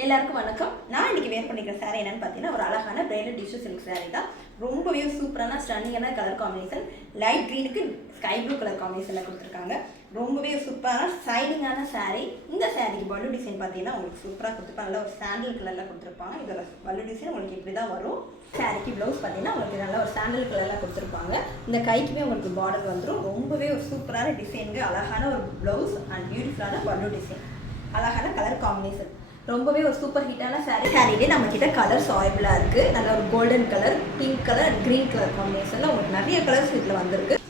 எல்லாருக்கும் வணக்கம். நான் இன்னைக்கு வேர் பண்ணிக்கிற சாரீ என்னன்னு பார்த்தீங்கன்னா ஒரு அழகான பிரைடல் டிஷ்யூ சில்க் சாரீ தான். ரொம்பவே சூப்பரான ஸ்டன்னிங்கான கலர் காம்பினேஷன், லைட் க்ரீனுக்கு ஸ்கை ப்ளூ கலர் காம்பினேஷனில் கொடுத்துருக்காங்க. ரொம்பவே சூப்பரான ஷைனிங்கான சாரீ. இந்த சாரீக்கு பல்லு டிசைன் பார்த்தீங்கன்னா உங்களுக்கு சூப்பராக கொடுத்துருப்பாங்க. நல்ல ஒரு சாண்டில் கலரில் கொடுத்துருப்பாங்க. இதோட பல்லு டிசைன் உங்களுக்கு இப்படி தான் வரும். சாரீக்கு ப்ளவுஸ் பார்த்தீங்கன்னா உங்களுக்கு நல்ல ஒரு சாண்டில் கலரில் கொடுத்துருப்பாங்க. இந்த கைக்குமே உங்களுக்கு பார்டர் வந்துடும். ரொம்பவே ஒரு சூப்பரான டிசைனுங்க, அழகான ஒரு ப்ளவுஸ் அண்ட் பியூட்டிஃபுல்லான பல்லு டிசைன், அழகான கலர் காம்பினேஷன். ரொம்பவே ஒரு சூப்பர் ஹிட்டான சாரீலே நம்மக்கிட்ட கலர்ஸ் அவைலபிளாக இருக்குது. நல்ல ஒரு golden colour, pink colour and green colour காம்பினேஷனில் உங்களுக்கு நிறைய கலர்ஸ் இதில் வந்திருக்கு.